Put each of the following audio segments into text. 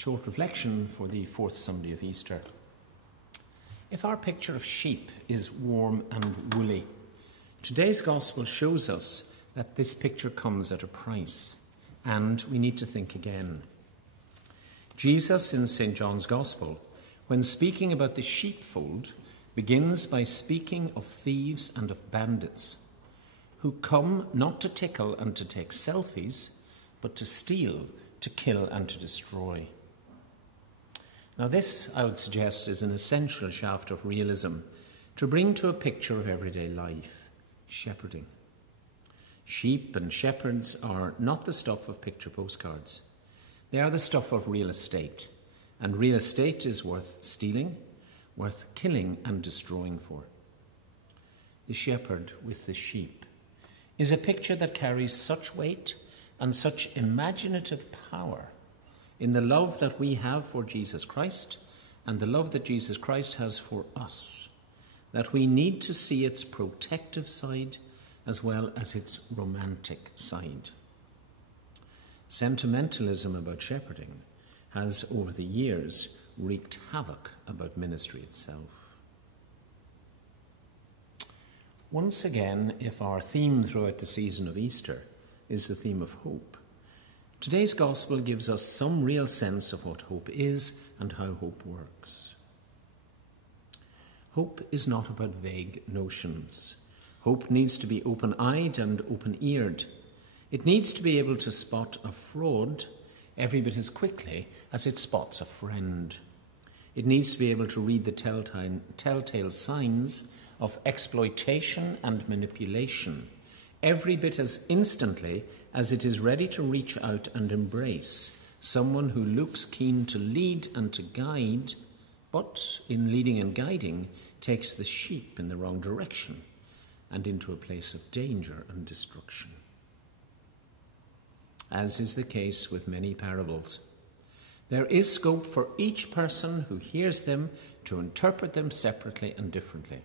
short reflection for the fourth Sunday of Easter. If our picture of sheep is warm and woolly, today's Gospel shows us that this picture comes at a price, and we need to think again. Jesus in St. John's Gospel, when speaking about the sheepfold, begins by speaking of thieves and of bandits, who come not to tickle and to take selfies, but to steal, to kill and to destroy. Now this, I would suggest, is an essential shaft of realism to bring to a picture of everyday life, shepherding. Sheep and shepherds are not the stuff of picture postcards. They are the stuff of real estate, and real estate is worth stealing, worth killing and destroying for. The shepherd with the sheep is a picture that carries such weight and such imaginative power in the love that we have for Jesus Christ and the love that Jesus Christ has for us, that we need to see its protective side as well as its romantic side. Sentimentalism about shepherding has, over the years, wreaked havoc about ministry itself. Once again, if our theme throughout the season of Easter is the theme of hope, today's Gospel gives us some real sense of what hope is and how hope works. Hope is not about vague notions. Hope needs to be open-eyed and open-eared. It needs to be able to spot a fraud every bit as quickly as it spots a friend. It needs to be able to read the telltale signs of exploitation and manipulation every bit as instantly as it is ready to reach out and embrace someone who looks keen to lead and to guide, but in leading and guiding takes the sheep in the wrong direction and into a place of danger and destruction. As is the case with many parables, there is scope for each person who hears them to interpret them separately and differently.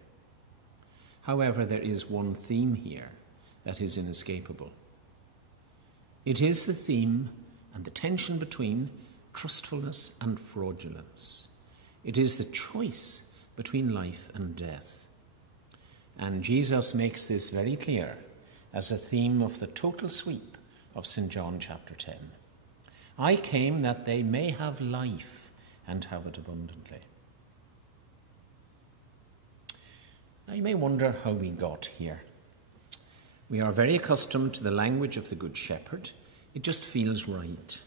However, there is one theme here that is inescapable. It is the theme and the tension between trustfulness and fraudulence. It is the choice between life and death. And Jesus makes this very clear as a theme of the total sweep of St. John chapter 10. I came that they may have life and have it abundantly. Now you may wonder how we got here. We are very accustomed to the language of the Good Shepherd. It just feels right.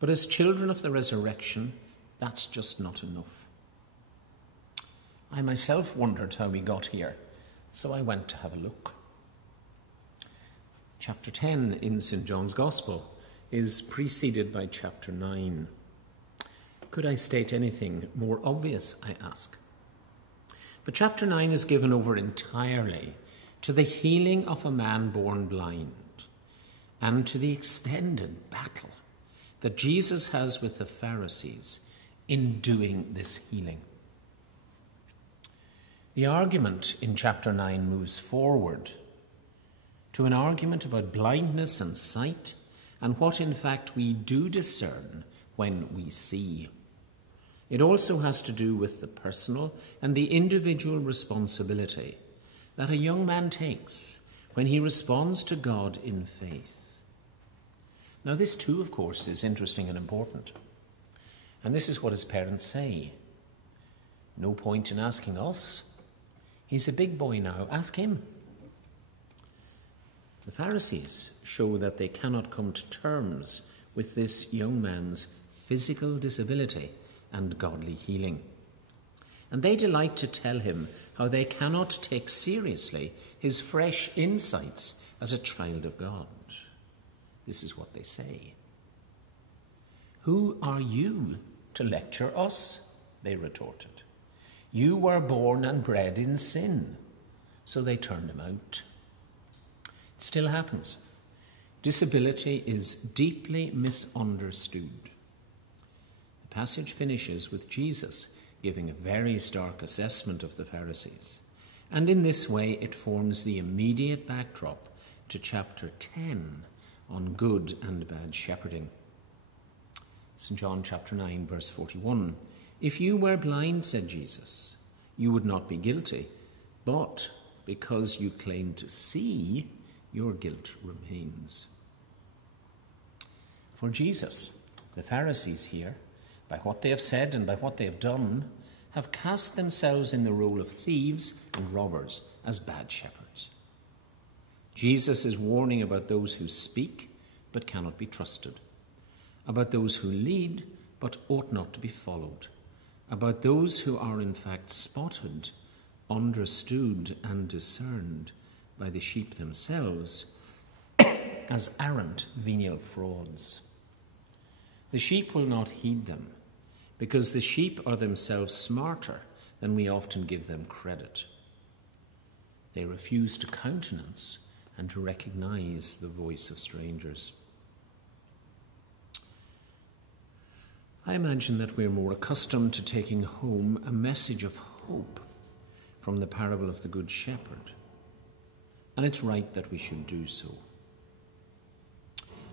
But as children of the resurrection, that's just not enough. I myself wondered how we got here, so I went to have a look. Chapter 10 in St. John's Gospel is preceded by chapter 9. Could I state anything more obvious, I ask? But chapter 9 is given over entirely to the healing of a man born blind and to the extended battle that Jesus has with the Pharisees in doing this healing. The argument in chapter 9 moves forward to an argument about blindness and sight and what in fact we do discern when we see. It also has to do with the personal and the individual responsibility that a young man takes when he responds to God in faith. Now this too, of course, is interesting and important. And this is what his parents say. No point in asking us. He's a big boy now. Ask him. The Pharisees show that they cannot come to terms with this young man's physical disability and godly healing. And they delight to tell him how they cannot take seriously his fresh insights as a child of God. This is what they say. Who are you to lecture us? They retorted. You were born and bred in sin. So they turned him out. It still happens. Disability is deeply misunderstood. The passage finishes with Jesus giving a very stark assessment of the Pharisees. And in this way, it forms the immediate backdrop to chapter 10 on good and bad shepherding. St. John chapter 9, verse 41. If you were blind, said Jesus, you would not be guilty, but because you claim to see, your guilt remains. For Jesus, the Pharisees here, by what they have said and by what they have done, have cast themselves in the role of thieves and robbers as bad shepherds. Jesus is warning about those who speak but cannot be trusted, about those who lead but ought not to be followed, about those who are in fact spotted, understood and discerned by the sheep themselves as arrant venial frauds. The sheep will not heed them, because the sheep are themselves smarter than we often give them credit. They refuse to countenance and to recognize the voice of strangers. I imagine that we're more accustomed to taking home a message of hope from the parable of the Good Shepherd, and it's right that we should do so.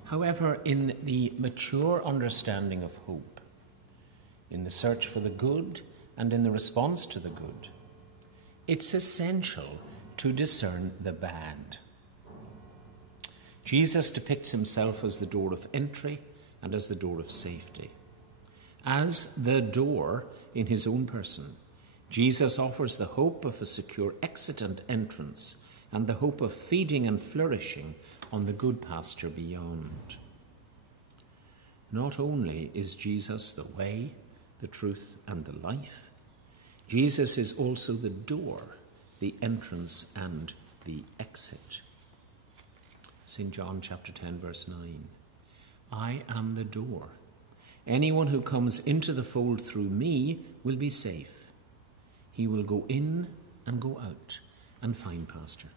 However, in the mature understanding of hope, in the search for the good and in the response to the good, it's essential to discern the bad. Jesus depicts himself as the door of entry and as the door of safety. As the door in his own person, Jesus offers the hope of a secure exit and entrance and the hope of feeding and flourishing on the good pasture beyond. Not only is Jesus the way, the truth, and the life, Jesus is also the door, the entrance, and the exit. St. John chapter 10, verse 9. I am the door. Anyone who comes into the fold through me will be safe. He will go in and go out and find pasture.